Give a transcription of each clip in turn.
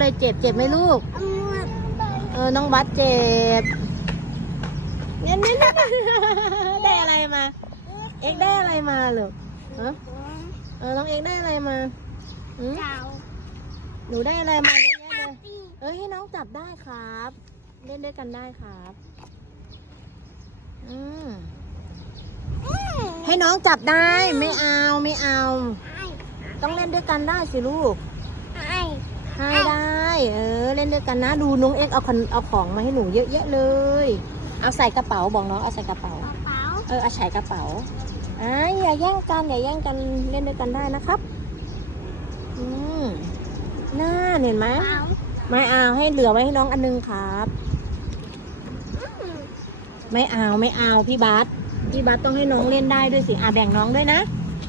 เลยเจ็บเจ็บไหมลูก เอาหมดเลยเออน้องบัสเจ็บเนี่ยเนี่ยเนี่ยได้อะไรมา เอ็กได้อะไรมาเหรอฮะเออ น้องเอ็กได้อะไรมาหืมเจ้าหนูได้อะไรมาเยอะแยะเลยปีเอ้ยให้น้องจับได้ครับ เล่นด้วยกันได้ครับ อืมให้น้องจับได้ไม่เอาไม่เอาไอ้ต้องเล่นด้วยกันได้สิลูกไอ้ให้ได้ เออเล่นด้วยกันนะ ดูน้องเอ็กเอาคนเอาของมาให้หนูเยอะแยะเลย เอาใส่กระเป๋าบอกน้องเอาใส่กระเป๋ากระเป๋าเออเอาใส่กระเป๋าอ่าอย่าแย่งกันอย่าแย่งกันเล่นด้วยกันได้นะครับ อืมน่าเห็นไหมกระเป๋าไม่เอาให้เหลือไว้ให้น้องอันนึงครับอืมไม่เอาไม่เอาพี่บัสพี่บัสต้องให้น้องเล่นได้ด้วยสิอะแบ่งน้องด้วยนะ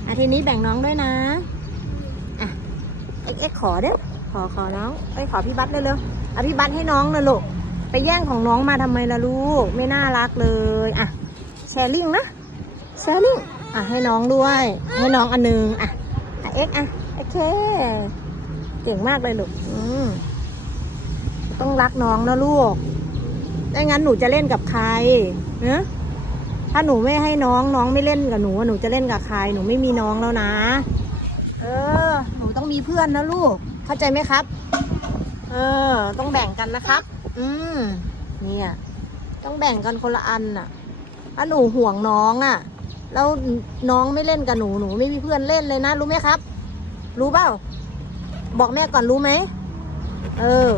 อะทีนี้แบ่งน้องด้วยนะอะเอ็กเอ็กขอเด้อ ขอขอน้องเอ้ยขอพี่บัสเร็วๆอะพี่บัสให้น้องนะลูก ไปแย่งของน้องมาทำไมล่ะลูก ไม่น่ารักเลย อะ แชร์ลิงนะ แชร์ลิงอะให้น้องด้วย ให้น้องอันนึง อะ อะเอ็กอะ โอเค เก่งมากเลยลูก อืมต้องรักน้องนะลูกไม่งั้นหนูจะเล่นกับใครเนะถ้าหนูไม่ให้น้องน้องไม่เล่นกับหนู หนูจะเล่นกับใคร หนูไม่มีน้องแล้วนะ เออ หนูต้องมีเพื่อนนะลูก เข้าใจไหมครับ เออ ต้องแบ่งกันนะครับ อืม เนี่ย ต้องแบ่งกันคนละอันน่ะถ้าหนูห่วงน้องอะ แล้วน้องไม่เล่นกับหนูหนูไม่มีเพื่อนเล่นเลยนะ รู้ไหมครับ รู้เปล่า บอกแม่ก่อนรู้ไหม เออ